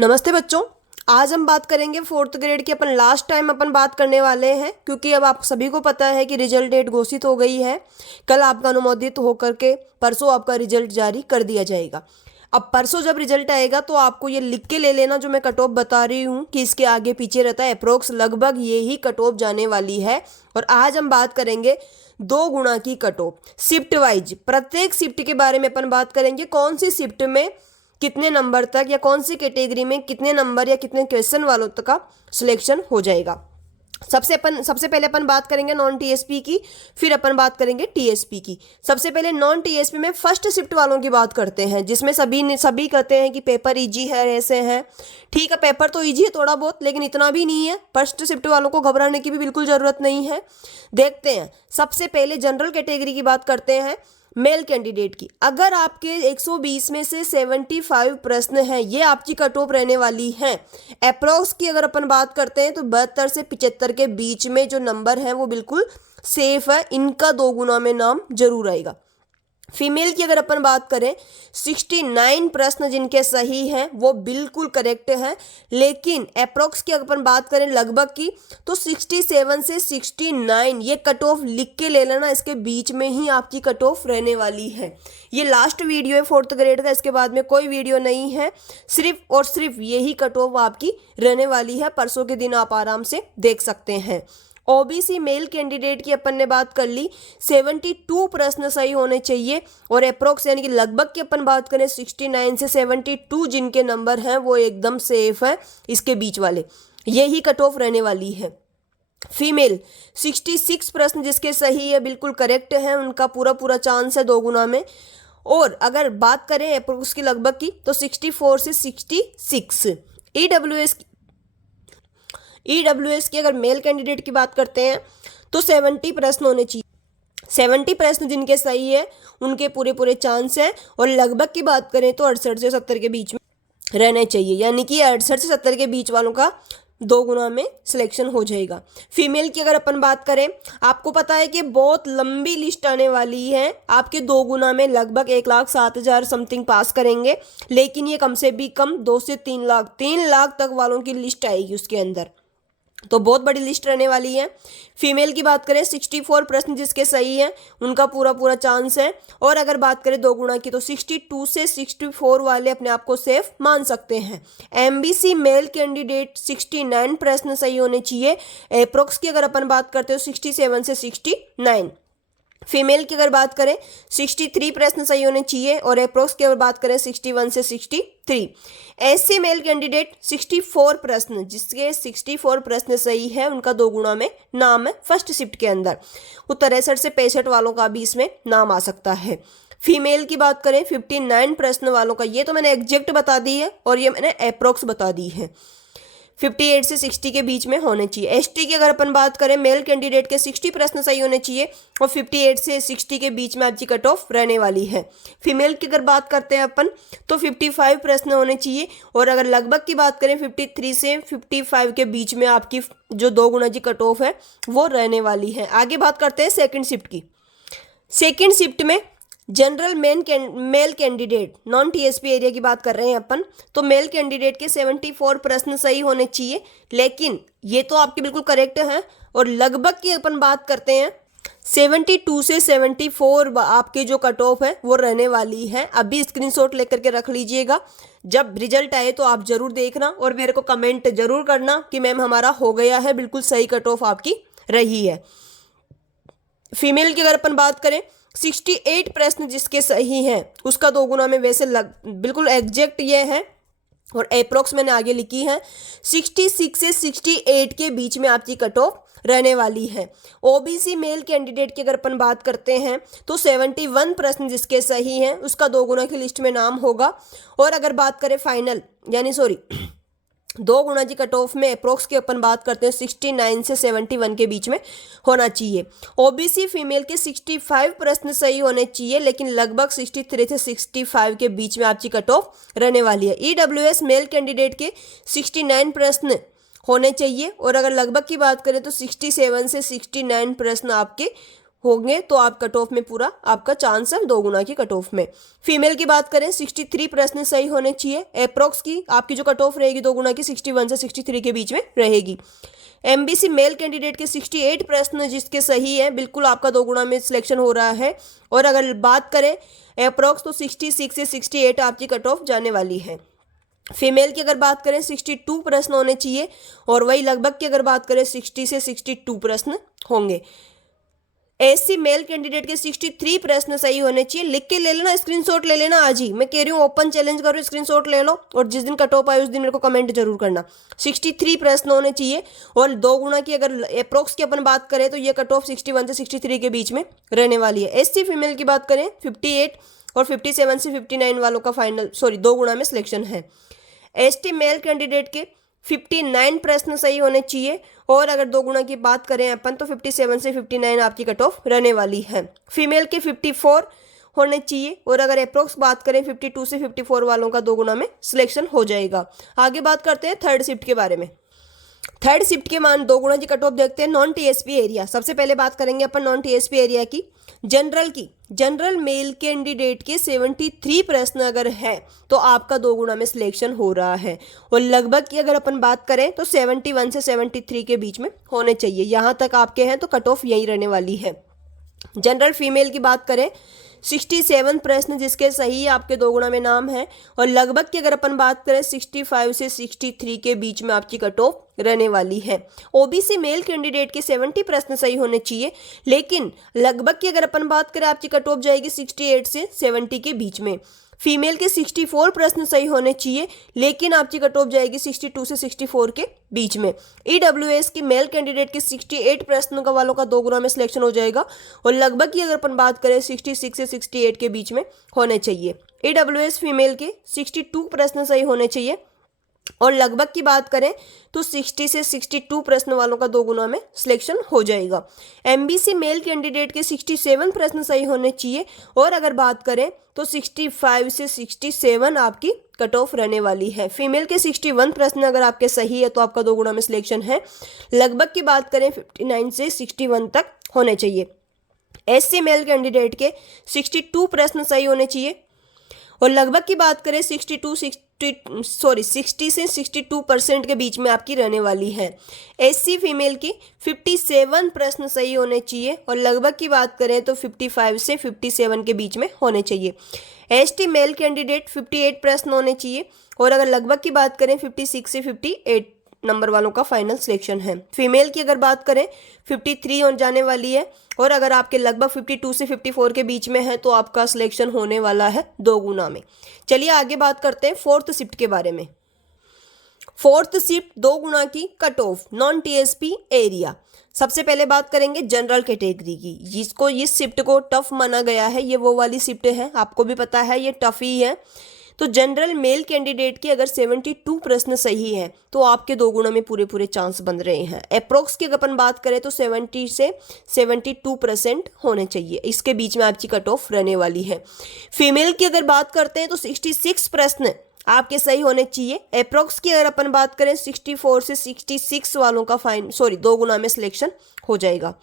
नमस्ते बच्चों। आज हम बात करेंगे फोर्थ ग्रेड की। अपन लास्ट टाइम अपन बात करने वाले हैं क्योंकि अब आप सभी को पता है कि रिजल्ट डेट घोषित हो गई है। कल आपका अनुमोदित होकर के परसों आपका रिजल्ट जारी कर दिया जाएगा। अब परसों जब रिजल्ट आएगा तो आपको ये लिख के ले लेना जो मैं कट ऑफ बता रही हूँ कि इसके आगे पीछे रहता है अप्रोक्स लगभग ये ही कट ऑफ जाने वाली है। और आज हम बात करेंगे 2 गुणा की कट ऑफ शिफ्ट वाइज। प्रत्येक शिफ्ट के बारे में अपन बात करेंगे, कौन सी शिफ्ट में कितने नंबर तक या कौन सी कैटेगरी में कितने नंबर या कितने क्वेश्चन वालों तक का सिलेक्शन हो जाएगा। सबसे पहले अपन बात करेंगे नॉन टीएसपी की, फिर अपन बात करेंगे टीएसपी की। सबसे पहले नॉन टीएसपी में फर्स्ट शिफ्ट वालों की बात करते हैं, जिसमें सभी कहते हैं कि पेपर इजी है, ऐसे हैं। ठीक है, पेपर तो इजी है थोड़ा बहुत, लेकिन इतना भी नहीं है। फर्स्ट शिफ्ट वालों को घबराने की भी बिल्कुल ज़रूरत नहीं है। देखते हैं, सबसे पहले जनरल कैटेगरी की बात करते हैं, मेल कैंडिडेट की। अगर आपके 120 में से 75 प्रश्न हैं, ये आपकी कट ऑफ रहने वाली हैं। अप्रोक्स की अगर अपन बात करते हैं तो 72 से 75 के बीच में जो नंबर हैं वो बिल्कुल सेफ है। इनका 2 गुना में नाम जरूर आएगा। फीमेल की अगर अपन बात करें, 69 प्रश्न जिनके सही हैं वो बिल्कुल करेक्ट हैं। लेकिन अप्रोक्स की अगर अपन बात करें लगभग की, तो 67 से 69 ये कट ऑफ लिख के ले लेना। इसके बीच में ही आपकी कट ऑफ रहने वाली है। ये लास्ट वीडियो है फोर्थ ग्रेड का, इसके बाद में कोई वीडियो नहीं है। सिर्फ और सिर्फ यही कट ऑफ आपकी रहने वाली है। परसों के दिन आप आराम से देख सकते हैं। ओबीसी मेल कैंडिडेट की अपन ने बात कर ली, 72 प्रश्न सही होने चाहिए। और अप्रोक्स यानी कि लगभग की अपन बात करें 69 से 72 जिनके नंबर हैं वो एकदम सेफ है। इसके बीच वाले यही कट ऑफ रहने वाली है। फीमेल 66 प्रश्न जिसके सही है, बिल्कुल करेक्ट है, उनका पूरा चांस है 2 गुना में। और अगर बात करें अप्रोक्स की लगभग की, तो 64 से 66। ईडब्ल्यूएस की अगर मेल कैंडिडेट की बात करते हैं तो 70 प्रश्न होने चाहिए। 70 प्रश्न जिनके सही है उनके पूरे चांस हैं। और लगभग की बात करें तो 68 से 70 के बीच में रहने चाहिए, यानी कि 68 से 70 के बीच वालों का 2 गुना में सिलेक्शन हो जाएगा। फीमेल की अगर अपन बात करें, आपको पता है कि बहुत लंबी लिस्ट आने वाली है। आपके 2 गुना में लगभग 1,07,000 समथिंग पास करेंगे, लेकिन ये कम से भी कम 2 से 3 लाख तक वालों की लिस्ट आएगी उसके अंदर। तो बहुत बड़ी लिस्ट रहने वाली है। फीमेल की बात करें, 64 प्रश्न जिसके सही हैं उनका पूरा चांस है। और अगर बात करें 2 गुना की, तो 62 से 64 वाले अपने आप को सेफ मान सकते हैं। एमबीसी मेल कैंडिडेट 69 प्रश्न सही होने चाहिए। अप्रोक्स की अगर अपन बात करते हो 67 से 69। फीमेल की अगर बात करें 63 प्रश्न सही होने चाहिए। और अप्रोक्स की अगर बात करें 61 से 63। एससी मेल कैंडिडेट 64 प्रश्न जिसके 64 प्रश्न सही है, उनका 2 गुना में नाम है फर्स्ट शिफ्ट के अंदर। 63 से 65 वालों का भी इसमें नाम आ सकता है। फीमेल की बात करें 59 प्रश्न वालों का, ये तो मैंने एग्जैक्ट बता दी है और ये मैंने अप्रोक्स बता दी है। 58 से 60 के बीच में होने चाहिए। एसटी की अगर अपन बात करें, मेल कैंडिडेट के 60 प्रश्न सही होने चाहिए और 58 से 60 के बीच में आपकी कट ऑफ रहने वाली है। फीमेल की अगर बात करते हैं अपन, तो 55 प्रश्न होने चाहिए। और अगर लगभग की बात करें 53 से 55 के बीच में आपकी जो 2 गुना की कट ऑफ है वो रहने वाली है। आगे बात करते हैं सेकेंड शिफ्ट की। सेकेंड शिफ्ट में general male candidate non TSP area की बात कर रहे हैं अपन, तो मेल कैंडिडेट के 74 प्रश्न सही होने चाहिए। लेकिन ये तो आपके बिल्कुल करेक्ट हैं। और लगभग की अपन बात करते हैं 72 से 74 आपके जो कट ऑफ है वो रहने वाली है। अभी स्क्रीनशॉट लेकर के रख लीजिएगा, जब रिजल्ट आए तो आप जरूर देखना और मेरे को कमेंट जरूर करना कि मैम हमारा हो गया है, बिल्कुल सही कट ऑफ आपकी रही है। फीमेल की अगर अपन बात करें, 68 प्रश्न जिसके सही हैं उसका 2 गुना में वैसे बिल्कुल एग्जैक्ट ये है। और अप्रोक्स मैंने आगे लिखी है, 66 से 68 के बीच में आपकी कट ऑफ रहने वाली है। ओबीसी मेल कैंडिडेट की अगर अपन बात करते हैं तो 71 प्रश्न जिसके सही हैं उसका 2 गुना की लिस्ट में नाम होगा। और अगर बात करें फाइनल 2 गुना की कट ऑफ में अप्रोक्स की अपन बात करते हैं 69 से 71 के बीच में होना चाहिए। ओबीसी फीमेल के 65 प्रश्न सही होने चाहिए, लेकिन लगभग 63 से 65 के बीच में आपकी कट ऑफ रहने वाली है। ईडब्ल्यूएस मेल कैंडिडेट के 69 प्रश्न होने चाहिए। और अगर लगभग की बात करें तो 67 से 69 प्रश्न आपके होंगे तो आप कट ऑफ में पूरा आपका चांस है 2 गुना की कट ऑफ में। फीमेल की बात करें 63 प्रश्न सही होने चाहिए। अप्रोक्स की आपकी जो कट ऑफ रहेगी 2 गुना की 61 से 63 के बीच में रहेगी। एमबीसी मेल कैंडिडेट के 68 प्रश्न जिसके सही है, बिल्कुल आपका 2 गुना में सिलेक्शन हो रहा है। और अगर बात करें अप्रोक्स तो 66 से 68 आपकी कट ऑफ जाने वाली है। फीमेल की अगर बात करें 62 प्रश्न होने चाहिए और वही लगभग की अगर बात करें 60 से 62 प्रश्न होंगे। एससी मेल कैंडिडेट के 63 प्रश्न सही होने चाहिए। लिख के ले लेना, स्क्रीनशॉट ले लेना आज ही, मैं कह रही हूँ ओपन चैलेंज करो, स्क्रीनशॉट ले लो और जिस दिन कट ऑफ आए उस दिन मेरे को कमेंट जरूर करना। 63 प्रश्न होने चाहिए और 2 गुना की अगर अप्रोक्स की अपन बात करें तो ये कट ऑफ 61 से 63 के बीच में रहने वाली है। एससी फीमेल की बात करें 58 और 57 से 59 वालों का फाइनल 2 गुना में सिलेक्शन है। एसटी मेल कैंडिडेट के 59 प्रश्न सही होने चाहिए और अगर 2 गुना की बात करें अपन तो 57 से 59 आपकी कट ऑफ रहने वाली है। फीमेल के 54 होने चाहिए और अगर अप्रोक्स बात करें 52 से 54 वालों का 2 गुना में सिलेक्शन हो जाएगा। आगे बात करते हैं थर्ड शिफ्ट के बारे में। थर्ड शिफ्ट के मान 2 गुना की कट ऑफ देखते हैं। नॉन टीएसपी एरिया, सबसे पहले बात करेंगे अपन नॉन टीएसपी एरिया की। जनरल मेल कैंडिडेट के 73 प्रश्न अगर है तो आपका 2 गुना में सिलेक्शन हो रहा है। और लगभग की अगर अपन बात करें तो 71 से 73 के बीच में होने चाहिए। यहाँ तक आपके हैं तो कट ऑफ यही रहने वाली है। जनरल फीमेल की बात करें 67 प्रश्न जिसके सही आपके 2 गुना में नाम है और लगभग की अगर अपन बात करें 65 से 63 के बीच में आपकी कट ऑफ रहने वाली है। ओबीसी मेल कैंडिडेट के 70 प्रश्न सही होने चाहिए, लेकिन लगभग की अगर अपन बात करें आपकी कट ऑफ जाएगी 68 से 70 के बीच में। फीमेल के 64 प्रश्न सही होने चाहिए, लेकिन आपकी कट ऑफ जाएगी 62 से 64 के बीच में। ईडब्ल्यूएस की मेल कैंडिडेट के 68 प्रश्न का वालों का 2 गुना में सिलेक्शन हो जाएगा और लगभग की अगर अपन बात करें 66 से 68 के बीच में होने चाहिए। ईडब्ल्यूएस फीमेल के 62 प्रश्न सही होने चाहिए और लगभग की बात करें तो 60 से 62 प्रश्न वालों का 2 गुना में सिलेक्शन हो जाएगा। एमबीसी मेल कैंडिडेट के 67 प्रश्न सही होने चाहिए और अगर बात करें तो 65 से 67 आपकी कट ऑफ रहने वाली है। फीमेल के 61 प्रश्न अगर आपके सही है तो आपका 2 गुना में सिलेक्शन है। लगभग की बात करें 59 से 61 तक होने चाहिए। एससी मेल कैंडिडेट के 62 प्रश्न सही होने चाहिए और लगभग की बात करें 60 से 62% के बीच में आपकी रहने वाली है। एससी फीमेल की 57 प्रश्न सही होने चाहिए और लगभग की बात करें तो 55 से 57 के बीच में होने चाहिए। एसटी मेल कैंडिडेट 58 प्रश्न होने चाहिए और अगर लगभग की बात करें 56 से 58 नंबर वालों का फाइनल सिलेक्शन है। फीमेल की अगर बात करें 53 हो जाने वाली है और अगर आपके लगभग 52 से 54 के बीच में है तो आपका सिलेक्शन होने वाला है 2 गुना में। चलिए आगे बात करते हैं फोर्थ शिफ्ट के बारे में। फोर्थ शिफ्ट 2 गुना की cut off non TSP area. सबसे पहले बात करेंगे जनरल कैटेगरी की, जिसको इस शिफ्ट को टफ माना गया है। ये वो वाली शिफ्ट है, आपको भी पता है ये टफ ही है। तो जनरल मेल कैंडिडेट के अगर 72 प्रश्न सही है तो आपके 2 गुना में पूरे चांस बन रहे हैं। अप्रोक्स की अगर अपन बात करें तो 70 से 72% होने चाहिए, इसके बीच में आपकी कट ऑफ रहने वाली है। फीमेल की अगर बात करते हैं तो 66 प्रश्न आपके सही होने चाहिए। अप्रोक्स की अगर अपन बात करें 64 से 66 वालों का 2 गुना में सिलेक्शन हो जाएगा।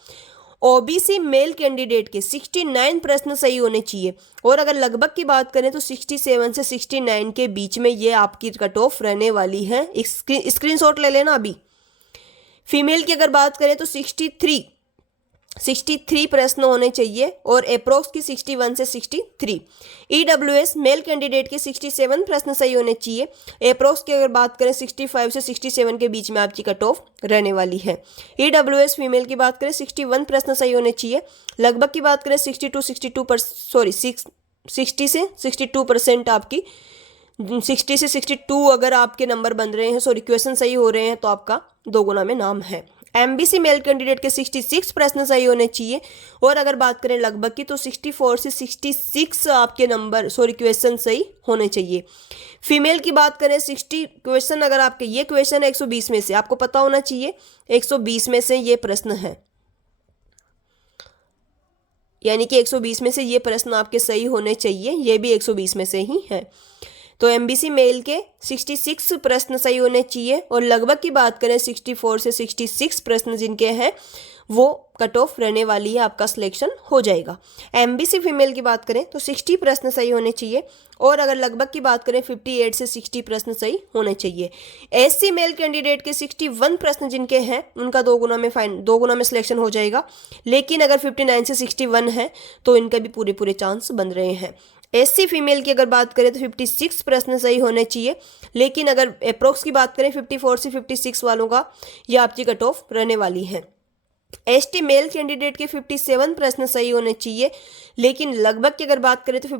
ओबीसी मेल कैंडिडेट के 69 प्रश्न सही होने चाहिए और अगर लगभग की बात करें तो 67 से 69 के बीच में ये आपकी कट ऑफ रहने वाली है। स्क्रीनशॉट ले लेना अभी। फीमेल की अगर बात करें तो 63 प्रश्न होने चाहिए और अप्रोक्स की 61 से 63। ईडब्ल्यूएस मेल कैंडिडेट के 67 प्रश्न सही होने चाहिए। अप्रोक्स की अगर बात करें 65 से 67 के बीच में आपकी कट ऑफ रहने वाली है। ईडब्ल्यूएस फीमेल की बात करें 61 प्रश्न सही होने चाहिए। लगभग की बात करें 60 से 62% आपकी 60 से 62 अगर आपके नंबर बन रहे हैं, क्वेश्चन सही हो रहे हैं तो आपका 2 गुना में नाम है। एमबीसी मेल कैंडिडेट के 66 प्रश्न सही होने चाहिए और अगर बात करें लगभग की तो 64 से 66 आपके नंबर क्वेश्चन सही होने चाहिए। फीमेल की बात करें 60 क्वेश्चन अगर आपके ये क्वेश्चन है 120 में से, आपको पता होना चाहिए 120 में से ये प्रश्न है, यानी कि 120 में से ये प्रश्न आपके सही होने चाहिए, ये भी 120 में से ही है। तो एमबीसी मेल के 66 प्रश्न सही होने चाहिए और लगभग की बात करें 64 से 66 प्रश्न जिनके हैं वो कट ऑफ रहने वाली है, आपका सिलेक्शन हो जाएगा। एमबीसी फीमेल की बात करें तो 60 प्रश्न सही होने चाहिए, और अगर लगभग की बात करें 58 से 60 प्रश्न सही होने चाहिए। एससी मेल कैंडिडेट के 61 प्रश्न जिनके हैं उनका 2 गुना में सिलेक्शन हो जाएगा, लेकिन अगर 59 से 61 है तो इनका भी पूरे चांस बन रहे हैं। एससी फीमेल की अगर बात करें तो 56 प्रश्न सही होने चाहिए, लेकिन अगर अप्रोक्स की बात करें 54 से 56 वालों का यह आपकी कट ऑफ रहने वाली है। एसटी मेल कैंडिडेट के 57 प्रश्न सही होने चाहिए, लेकिन लगभग की अगर बात करें तो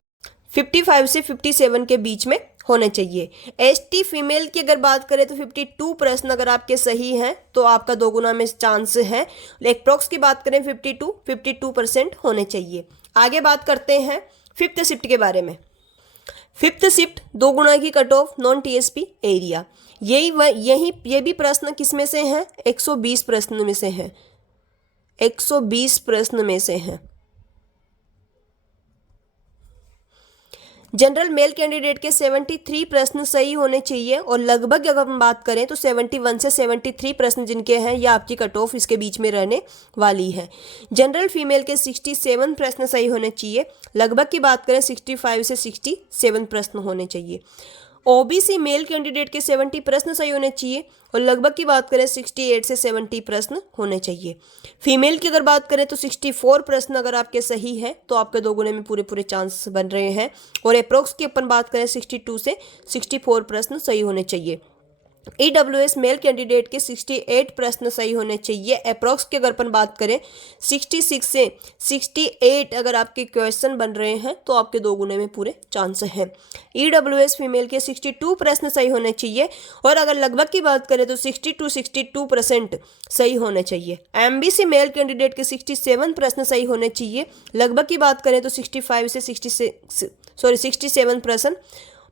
55 से 57 के बीच में होने चाहिए। एसटी फीमेल की अगर बात करें तो 52 प्रश्न अगर आपके सही हैं तो आपका 2 गुना में चांस है। अप्रोक्स की बात करें 52% होने चाहिए। आगे बात करते हैं फिफ्थ शिफ्ट के बारे में। फिफ्थ शिफ्ट 2 गुना की cut off non TSP area, ये भी प्रश्न किस में से हैं? 120 प्रश्न में से हैं, 120 प्रश्न में से हैं। जनरल मेल कैंडिडेट के 73 प्रश्न सही होने चाहिए, और लगभग अगर हम बात करें तो 71 से 73 प्रश्न जिनके हैं या आपकी कट ऑफ इसके बीच में रहने वाली है। जनरल फीमेल के 67 प्रश्न सही होने चाहिए, लगभग की बात करें 65 से 67 प्रश्न होने चाहिए। ओबीसी मेल कैंडिडेट के 70 प्रश्न सही होने चाहिए, और लगभग की बात करें 68 से 70 प्रश्न होने चाहिए। फीमेल की अगर बात करें तो 64 प्रश्न अगर आपके सही हैं तो आपके 2 गुने में पूरे चांस बन रहे हैं, और अप्रोक्स की अपन बात करें 62 से 64 प्रश्न सही होने चाहिए। ईडब्ल्यूएस मेल कैंडिडेट के 68 प्रश्न सही होने चाहिए, अप्रोक्स की अगर अपन बात करें 66 से 68 अगर आपके क्वेश्चन बन रहे हैं तो आपके 2 गुने में पूरे चांस हैं। ईडब्ल्यूएस फीमेल के 62 प्रश्न सही होने चाहिए, और अगर लगभग की बात करें तो 62% सही होने चाहिए। एमबीसी मेल कैंडिडेट के 67 प्रश्न सही होने चाहिए, लगभग की बात करें तो 65 से 67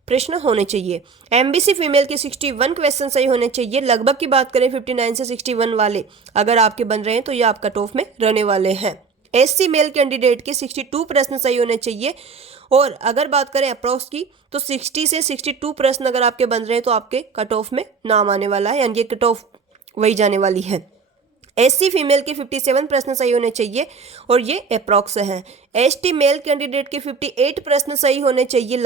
प्रश्न होने चाहिए। एमबीसी फीमेल के 61 क्वेश्चन सही होने चाहिए, लगभग की बात करें 59 से 61 वाले अगर आपके बन रहे हैं तो ये आप कट ऑफ में रहने वाले हैं। एससी मेल कैंडिडेट के 62 प्रश्न सही होने चाहिए, और अगर बात करें अप्रोक्स की तो 60 से 62 प्रश्न अगर आपके बन रहे हैं तो आपके कट ऑफ में नाम आने वाला है, यानी कट ऑफ वही जाने वाली है। एससी फीमेल के 57 प्रश्न सही होने चाहिए, और ये अप्रोक्स हैं। एसटी मेल कैंडिडेट के 58 प्रश्न सही होने चाहिए,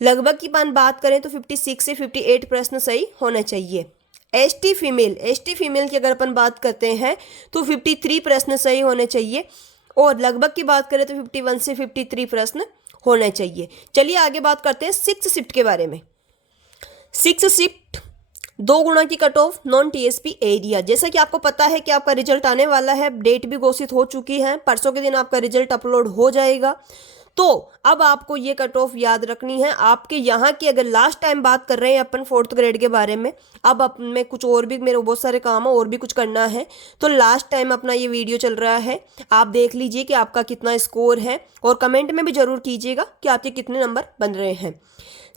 लगभग की बात करें तो 56 से 58 प्रश्न सही होने चाहिए। एसटी फीमेल की अगर अपन बात करते हैं तो 53 प्रश्न सही होने चाहिए, और लगभग की बात करें तो 51 से 53 प्रश्न होने चाहिए। चलिए आगे बात करते हैं सिक्स शिफ्ट के बारे में। सिक्स शिफ्ट 2 गुना की cut off non TSP area. जैसा कि आपको पता है कि आपका रिजल्ट आने वाला है, डेट भी घोषित हो चुकी है, परसों के दिन आपका रिजल्ट अपलोड हो जाएगा। तो अब आपको ये कट ऑफ याद रखनी है। आपके यहाँ की अगर लास्ट टाइम बात कर रहे हैं अपन 4th ग्रेड के बारे में, अब में कुछ और भी मेरे बहुत सारे काम है और भी कुछ करना है, तो लास्ट टाइम अपना ये वीडियो चल रहा है, आप देख लीजिए कि आपका कितना स्कोर है, और कमेंट में भी जरूर कीजिएगा कि आपके कितने नंबर बन रहे हैं।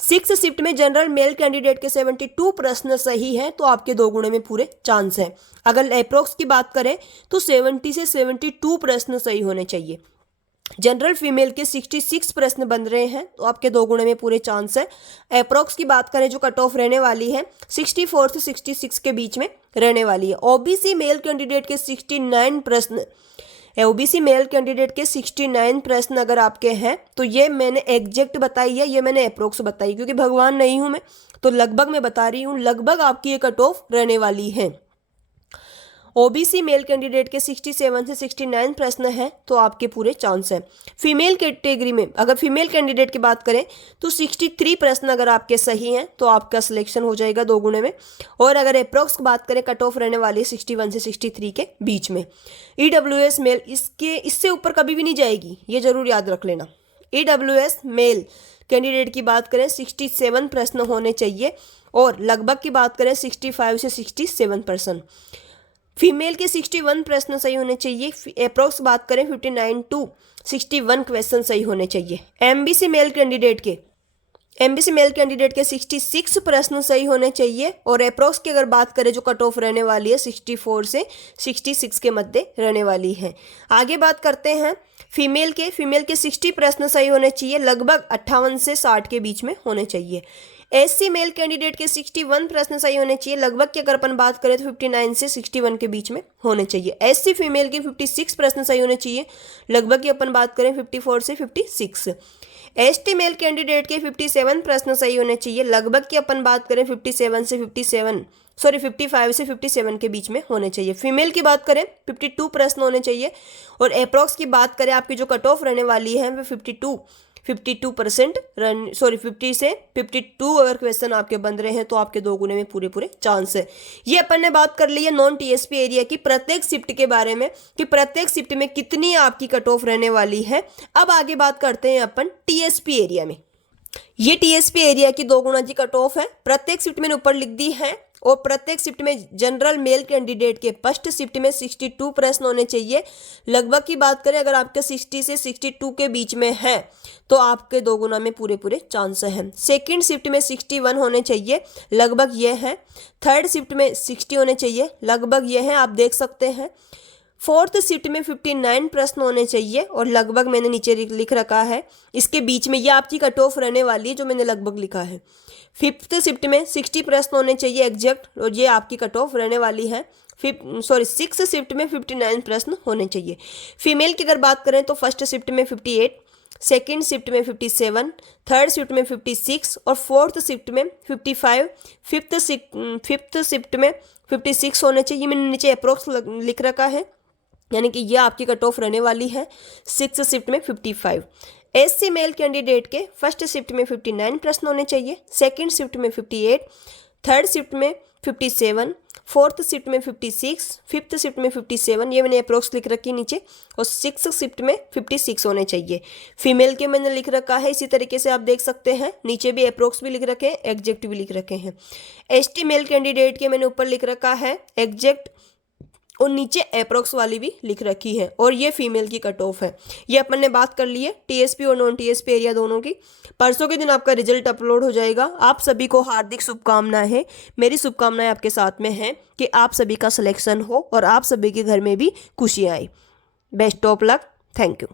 6th शिफ्ट में जनरल मेल कैंडिडेट के 72 प्रश्न सही हैं तो आपके 2 गुणे में पूरे चांस हैं। अगर अप्रोक्स की बात करें तो 70 से 72 प्रश्न सही होने चाहिए। जनरल फीमेल के 66 प्रश्न बन रहे हैं तो आपके 2 गुणे में पूरे चांस है। अप्रोक्स की बात करें जो कट ऑफ रहने वाली है 64 से 66 के बीच में रहने वाली है। ओबीसी मेल कैंडिडेट के 69 प्रश्न, ओबीसी मेल कैंडिडेट के 69 प्रश्न अगर आपके हैं तो ये मैंने एग्जैक्ट बताई है, ये मैंने अप्रोक्स बताई, क्योंकि भगवान नहीं हूं मैं, तो लगभग मैं बता रही हूँ, लगभग आपकी ये कट ऑफ रहने वाली है। ओबीसी मेल कैंडिडेट के 67 से 69 प्रश्न हैं तो आपके पूरे चांस हैं। फीमेल कैटेगरी में अगर फीमेल कैंडिडेट की बात करें तो 63 प्रश्न अगर आपके सही हैं तो आपका सिलेक्शन हो जाएगा 2 गुणे में, और अगर अप्रोक्स की बात करें कट ऑफ रहने वाली 61 से 63 के बीच में। ईडब्ल्यूएस मेल इससे ऊपर कभी भी नहीं जाएगी, ये जरूर याद रख लेना। ईडब्ल्यूएस मेल कैंडिडेट की बात करें 67 प्रश्न होने चाहिए, और लगभग की बात करें 65 से 67%। फीमेल के 61 प्रश्न सही होने चाहिए, अप्रोक्स बात करें 59 टू 61 क्वेश्चन सही होने चाहिए। एमबीसी मेल कैंडिडेट के 66 प्रश्न सही होने चाहिए, और अप्रोक्स की अगर बात करें जो कट ऑफ रहने वाली है 64 से 66 के मध्य रहने वाली है। आगे बात करते हैं फीमेल के 60 प्रश्न सही होने चाहिए, लगभग 58 से 60 के बीच में होने चाहिए। एससी मेल कैंडिडेट के 61 प्रश्न सही होने चाहिए, लगभग की अगर अपन बात करें तो 59 से 61 के बीच में होने चाहिए। एससी फीमेल के 56 प्रश्न सही होने चाहिए, लगभग की अपन बात करें 54 से 56। एसटी मेल कैंडिडेट के 57 प्रश्न सही होने चाहिए, लगभग की अपन बात करें 55 से 57 के बीच में होने चाहिए। फीमेल की बात करें 52 प्रश्न होने चाहिए, और अप्रॉक्स की बात करें आपकी जो कट ऑफ रहने वाली है वो 52% 50 से 52 अगर क्वेश्चन आपके बन रहे हैं तो आपके 2 गुने में पूरे चांस है। ये अपन ने बात कर ली है नॉन टीएसपी एरिया की प्रत्येक शिफ्ट के बारे में कि प्रत्येक शिफ्ट में कितनी आपकी कट ऑफ रहने वाली है। अब आगे बात करते हैं अपन टीएसपी एरिया में। ये टीएसपी एरिया की 2 गुना की कट ऑफ है, प्रत्येक शिफ्ट मैंने ऊपर लिख दी है। और प्रत्येक शिफ्ट में जनरल मेल कैंडिडेट के फर्स्ट शिफ्ट में 62 प्रश्न होने चाहिए, लगभग की बात करें अगर आपके 60 से 62 के बीच में है तो आपके 2 गुना में पूरे चांस हैं। सेकंड शिफ्ट में 61 होने चाहिए, लगभग ये है। थर्ड शिफ्ट में 60 होने चाहिए, लगभग ये है, आप देख सकते हैं। फोर्थ शिफ्ट में 59 प्रश्न होने चाहिए, और लगभग मैंने नीचे लिख रखा है इसके बीच में, ये आपकी कट ऑफ रहने वाली है जो मैंने लगभग लिखा है। फिफ्थ शिफ्ट में 60 प्रश्न होने चाहिए एग्जैक्ट, और ये आपकी कट ऑफ रहने वाली है। सिक्स शिफ्ट में 59 प्रश्न होने चाहिए। फीमेल की अगर बात करें तो फर्स्ट शिफ्ट में 58, सेकेंड शिफ्ट में 57, थर्ड शिफ्ट में 56 और फोर्थ शिफ्ट में 55, फिफ्थ शिफ्ट में 56 होने चाहिए। मैंने नीचे अप्रोक्स लिख रखा है, यानी कि यह आपकी कट ऑफ रहने वाली है। सिक्स शिफ्ट में 55। एससी मेल कैंडिडेट के फर्स्ट शिफ्ट में 59 प्रश्न होने चाहिए, सेकंड शिफ्ट में 58, थर्ड शिफ्ट में 57, फोर्थ शिफ्ट में 56, फिफ्थ शिफ्ट में 57, ये मैंने अप्रोक्स लिख रखी नीचे, और सिक्स शिफ्ट में 56 होने चाहिए। फीमेल के मैंने लिख रखा है इसी तरीके से, आप देख सकते हैं नीचे भी अप्रोक्स भी लिख रखे हैं, एग्जैक्ट भी लिख रखे हैं। एसटी मेल कैंडिडेट के मैंने ऊपर लिख रखा है एग्जैक्ट, और नीचे अप्रोक्स वाली भी लिख रखी है, और ये फीमेल की कट ऑफ है। ये अपन ने बात कर ली है टीएसपी और नॉन टीएसपी एरिया दोनों की। परसों के दिन आपका रिजल्ट अपलोड हो जाएगा। आप सभी को हार्दिक शुभकामनाएं हैं। मेरी शुभकामनाएं आपके साथ में हैं कि आप सभी का सिलेक्शन हो और आप सभी के घर में भी खुशियाँ आए। Best of luck. Thank you.